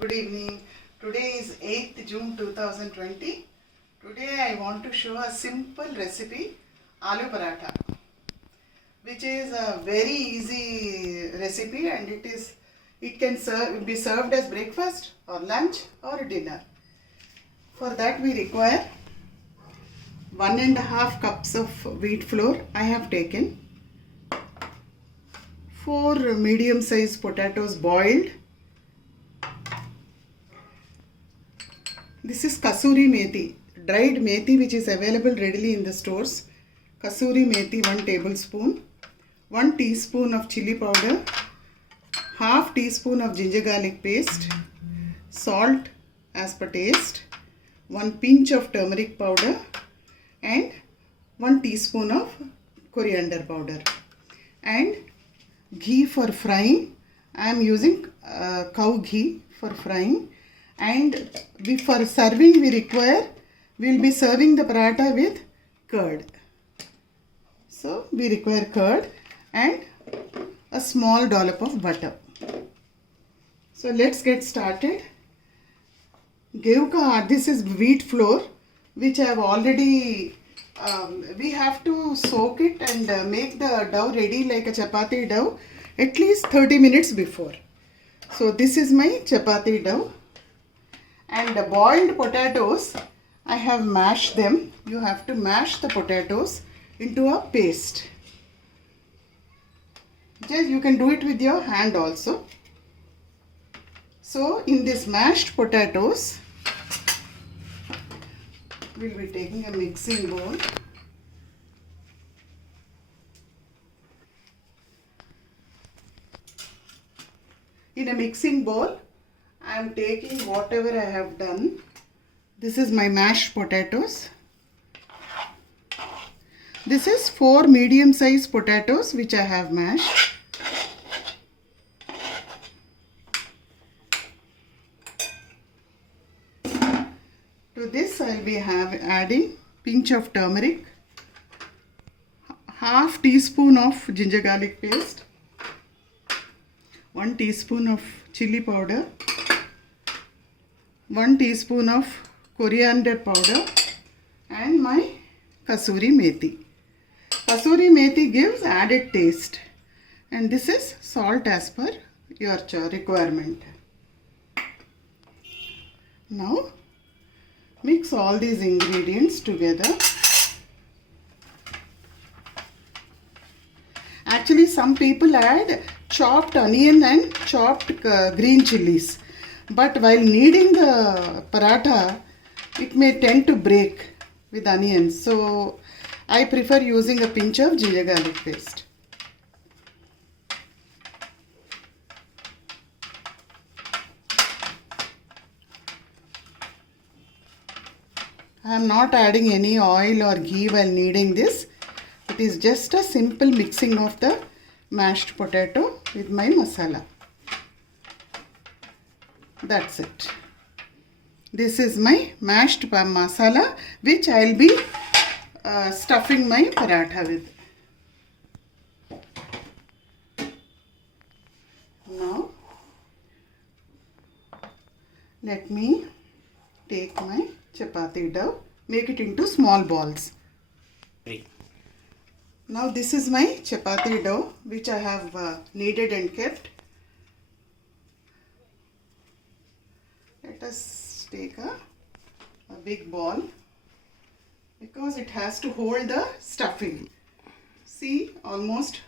Good evening. Today is 8th June 2020. Today I want to show a simple recipe, aloo paratha, which is a very easy recipe, and it can be served as breakfast or lunch or dinner. For that we require 1.5 cups of wheat flour. I have taken 4 medium sized potatoes boiled. This is kasuri methi, dried methi, which is available readily in the stores. Kasuri methi 1 tablespoon, 1 teaspoon of chili powder, half teaspoon of ginger garlic paste, salt as per taste, 1 pinch of turmeric powder and 1 teaspoon of coriander powder, and ghee for frying. I am using cow ghee for frying. And for serving we will be serving the paratha with curd. So we require curd and a small dollop of butter. So let's get started. This is wheat flour, which I have already, we have to soak it and make the dough ready like a chapati dough at least 30 minutes before. So this is my chapati dough. And the boiled potatoes, I have mashed them. You have to mash the potatoes into a paste. Just you can do it with your hand also. So in this mashed potatoes, we'll be taking a mixing bowl. In a mixing bowl, I am taking whatever I have done. This is my mashed potatoes. This is 4 medium sized potatoes which I have mashed. To this I will be adding pinch of turmeric, half teaspoon of ginger garlic paste, 1 teaspoon of chili powder, 1 teaspoon of coriander powder and my kasuri methi. Kasuri methi gives added taste, and this is salt as per your requirement. Now mix all these ingredients together. Actually, some people add chopped onion and chopped green chilies. But while kneading the paratha, it may tend to break with onions. So I prefer using a pinch of ginger garlic paste. I am not adding any oil or ghee while kneading this. It is just a simple mixing of the mashed potato with my masala. That's it. This is my mashed masala, which I will be stuffing my paratha with. Now let me take my chapati dough, make it into small balls. Now this is my chapati dough which I have kneaded and kept. Let us take a big ball because it has to hold the stuffing. See, almost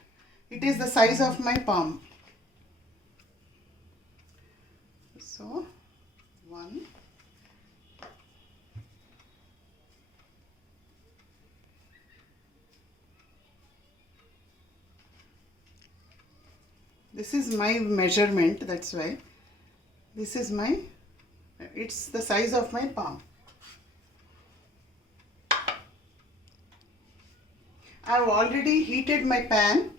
it is the size of my palm. So 1, this is my measurement, that's why this is it's the size of my palm. I have already heated my pan.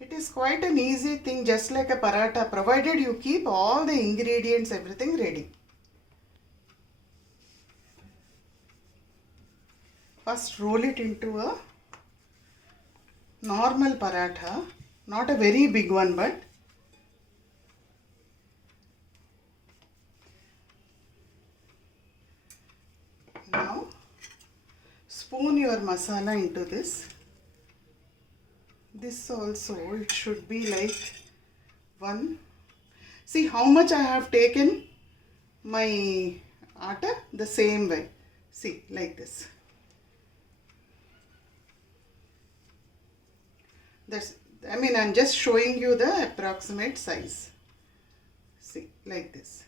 It is quite an easy thing, just like a paratha, provided you keep all the ingredients, everything ready. First roll it into a normal paratha, not a very big one, but now spoon your masala into this. This also, it should be like one. See how much I have taken my atta, the same way. See, like this. I'm just showing you the approximate size. See, like this.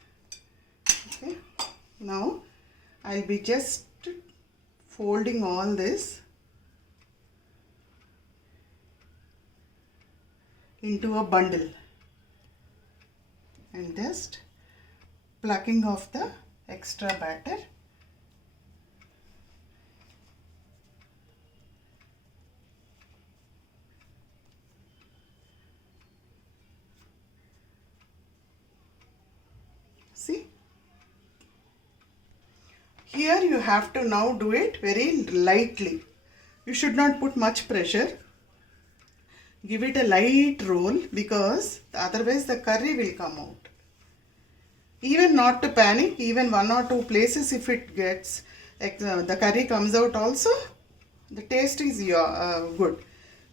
Okay. Now, I'll be just folding all this into a bundle and just plucking off the extra batter. See, here you have to now do it very lightly. You should not put much pressure. Give it a light roll because otherwise the curry will come out. Even not to panic, even 1 or 2 places if it gets, the curry comes out also, the taste is good.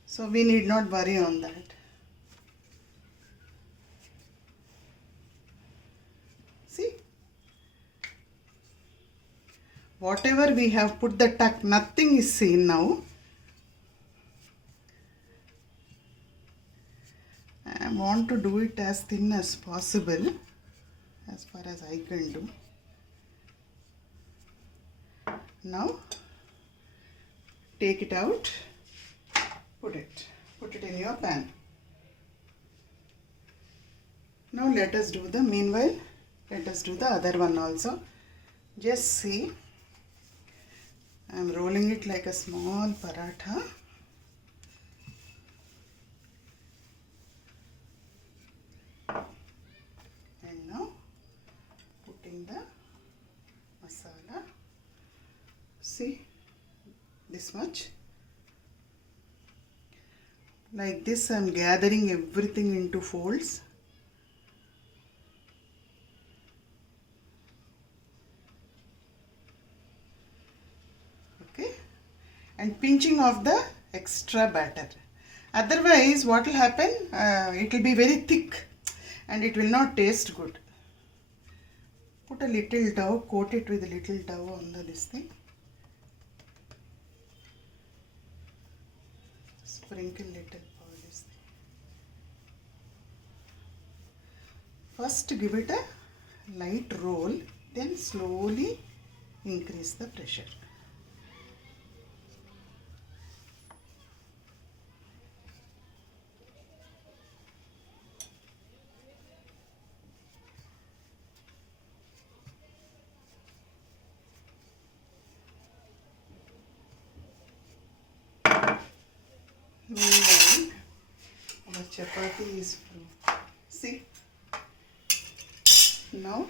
So we need not worry on that. See, whatever we have put the tuck, nothing is seen now. I want to do it as thin as possible, as far as I can do. Now, take it out, put it in your pan. Now let us do meanwhile, let us do the other one also. Just see, I am rolling it like a small paratha. And now, putting the masala. See, this much. Like this I am gathering everything into folds. Okay, and pinching of the extra batter. Otherwise what will happen, it will be very thick and it will not taste good. Put a little dough, coat it with a little dough on this thing. Sprinkle little for this thing. First give it a light roll, then slowly increase the pressure. Meanwhile, our chapati is from. See, now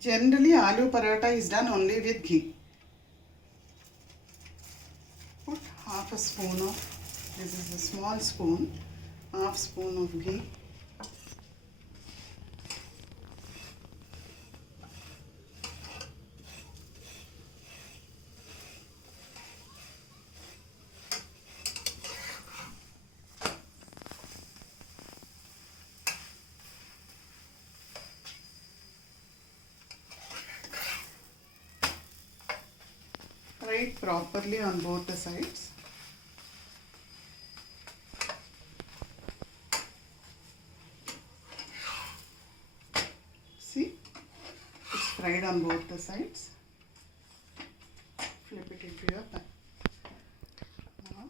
generally aloo paratha is done only with ghee. Put half a spoon of, this is a small spoon, half spoon of ghee. Fry it properly on both the sides. See, it's fried on both the sides. Flip it into your pan. Now,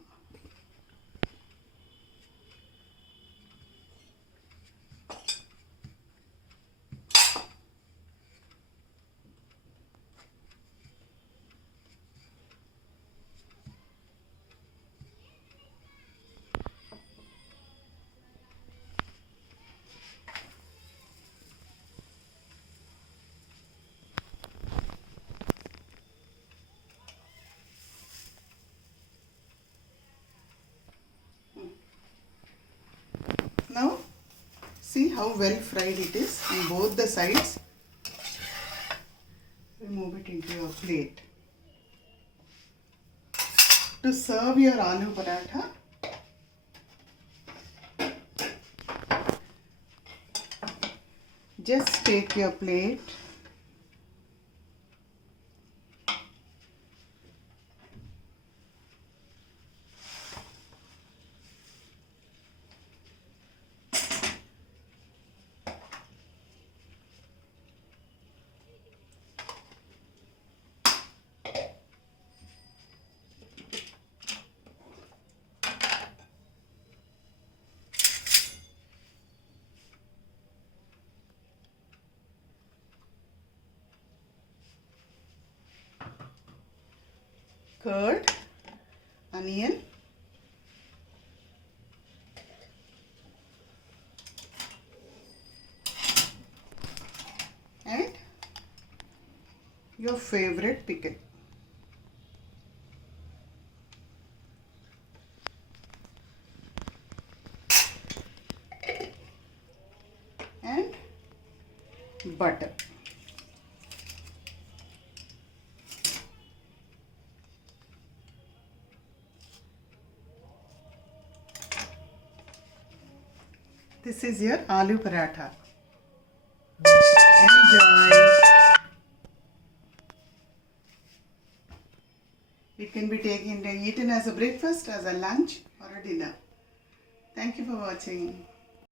See how well fried it is on both the sides. Remove it into your plate. To serve your aloo paratha, just take your plate, curd, onion, and your favorite pickle. And butter. This is your aloo paratha. Enjoy. It can be eaten as a breakfast, as a lunch, or a dinner. Thank you for watching.